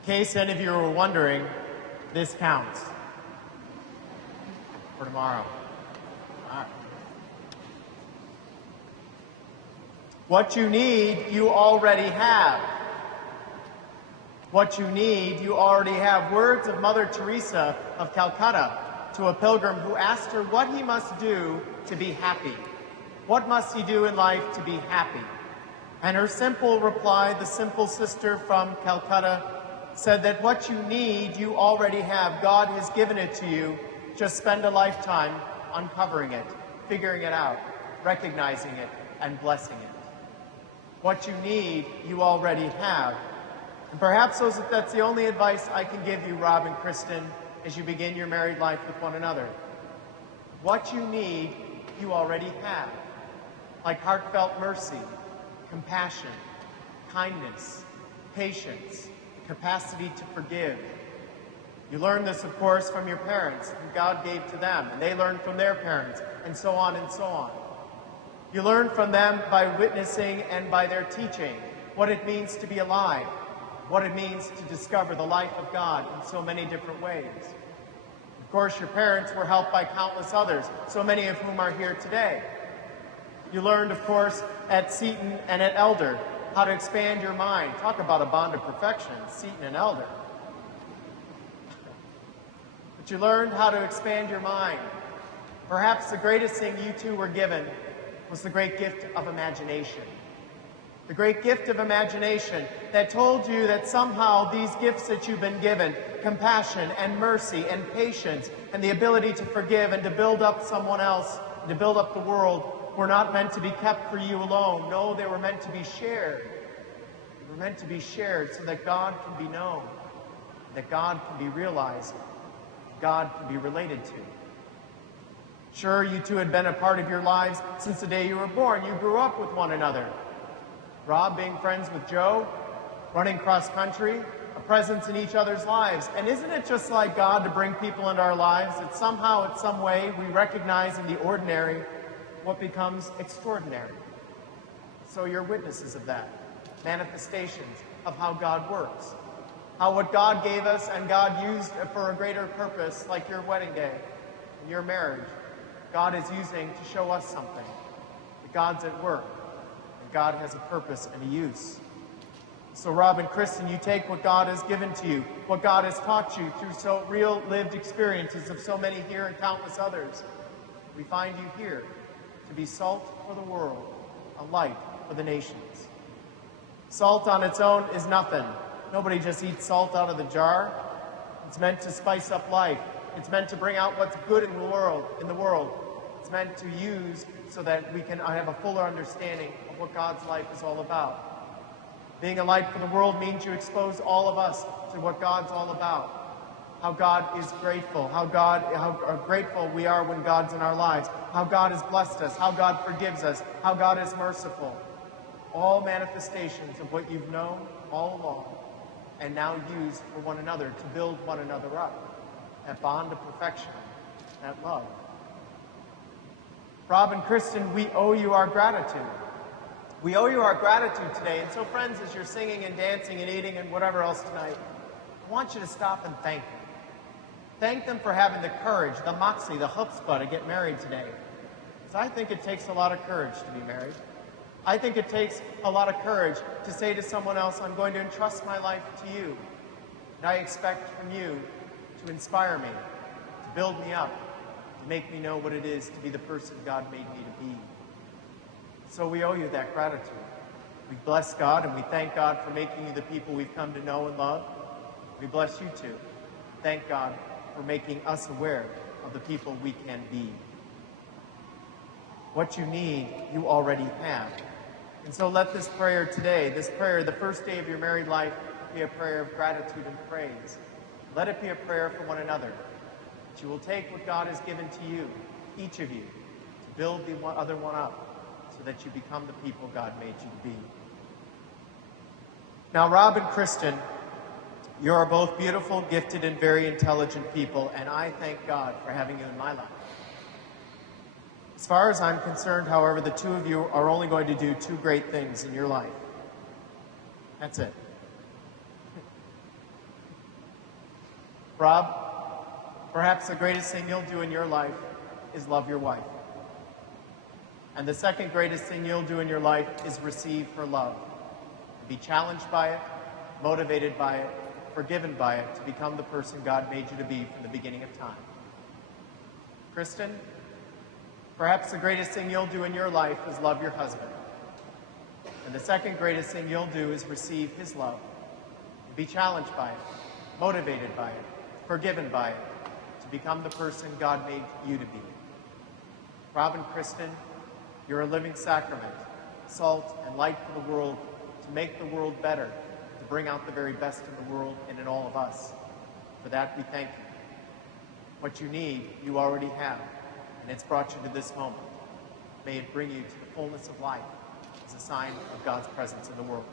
In case any of you were wondering, this counts for tomorrow. All right. What you need, you already have. What you need, you already have. Words of Mother Teresa of Calcutta to a pilgrim who asked her what he must do to be happy. What must he do in life to be happy? And her simple reply, the simple sister from Calcutta, said that what you need, you already have. God has given it to you. Just spend a lifetime uncovering it, figuring it out, recognizing it, and blessing it. What you need, you already have. And perhaps that's the only advice I can give you, Rob and Kristin, as you begin your married life with one another. What you need, you already have. Like heartfelt mercy, compassion, kindness, patience, capacity to forgive. You learn this, of course, from your parents, who God gave to them, and they learned from their parents, and so on and so on. You learn from them by witnessing and by their teaching what it means to be alive, what it means to discover the life of God in so many different ways. Of course, your parents were helped by countless others, so many of whom are here today. You learned, of course, at Seton and at Elder, how to expand your mind. Talk about a bond of perfection, Seton and Elder. But you learned how to expand your mind. Perhaps the greatest thing you two were given was the great gift of imagination. The great gift of imagination that told you that somehow these gifts that you've been given, compassion and mercy and patience and the ability to forgive and to build up someone else, and to build up the world, were not meant to be kept for you alone. No, they were meant to be shared. They were meant to be shared so that God can be known, that God can be realized, God can be related to. Sure, you two had been a part of your lives since the day you were born. You grew up with one another. Rob being friends with Joe, running cross country, a presence in each other's lives. And isn't it just like God to bring people into our lives that somehow, in some way, we recognize in the ordinary what becomes extraordinary? So you're witnesses of that, manifestations of how God works, how what God gave us and God used for a greater purpose, like your wedding day and your marriage, God is using to show us something, that God's at work, and God has a purpose and a use. So Rob and Kristin, you take what God has given to you, what God has taught you through so real lived experiences of so many here and countless others. We find you here to be salt for the world, a light for the nations. Salt on its own is nothing. Nobody just eats salt out of the jar. It's meant to spice up life. It's meant to bring out what's good in the world. It's meant to use so that we can have a fuller understanding of what God's life is all about. Being a light for the world means you expose all of us to what God's all about. How God is grateful, how grateful we are when God's in our lives, how God has blessed us, how God forgives us, how God is merciful. All manifestations of what you've known all along and now used for one another to build one another up. That bond of perfection, that love. Rob and Kristin, we owe you our gratitude. We owe you our gratitude today. And so, friends, as you're singing and dancing and eating and whatever else tonight, I want you to stop and thank them. Thank them for having the courage, the moxie, the chutzpah to get married today. Because I think it takes a lot of courage to be married. I think it takes a lot of courage to say to someone else, I'm going to entrust my life to you. And I expect from you to inspire me, to build me up, to make me know what it is to be the person God made me to be. So we owe you that gratitude. We bless God and we thank God for making you the people we've come to know and love. We bless you too. Thank God for making us aware of the people we can be. What you need, you already have. And so let this prayer today, this prayer, the first day of your married life, be a prayer of gratitude and praise. Let it be a prayer for one another, that you will take what God has given to you, each of you, to build the other one up, so that you become the people God made you to be. Now, Rob and Kristin, you are both beautiful, gifted, and very intelligent people, and I thank God for having you in my life. As far as I'm concerned, however, the two of you are only going to do two great things in your life. That's it. Rob, perhaps the greatest thing you'll do in your life is love your wife. And the second greatest thing you'll do in your life is receive her love. Be challenged by it, motivated by it, forgiven by it, to become the person God made you to be from the beginning of time. Kristin, perhaps the greatest thing you'll do in your life is love your husband. And the second greatest thing you'll do is receive his love. Be challenged by it, motivated by it, forgiven by it, to become the person God made you to be. Rob and Kristin, you're a living sacrament, salt and light for the world, to make the world better, to bring out the very best in the world and in all of us. For that, we thank you. What you need, you already have, and it's brought you to this moment. May it bring you to the fullness of life as a sign of God's presence in the world.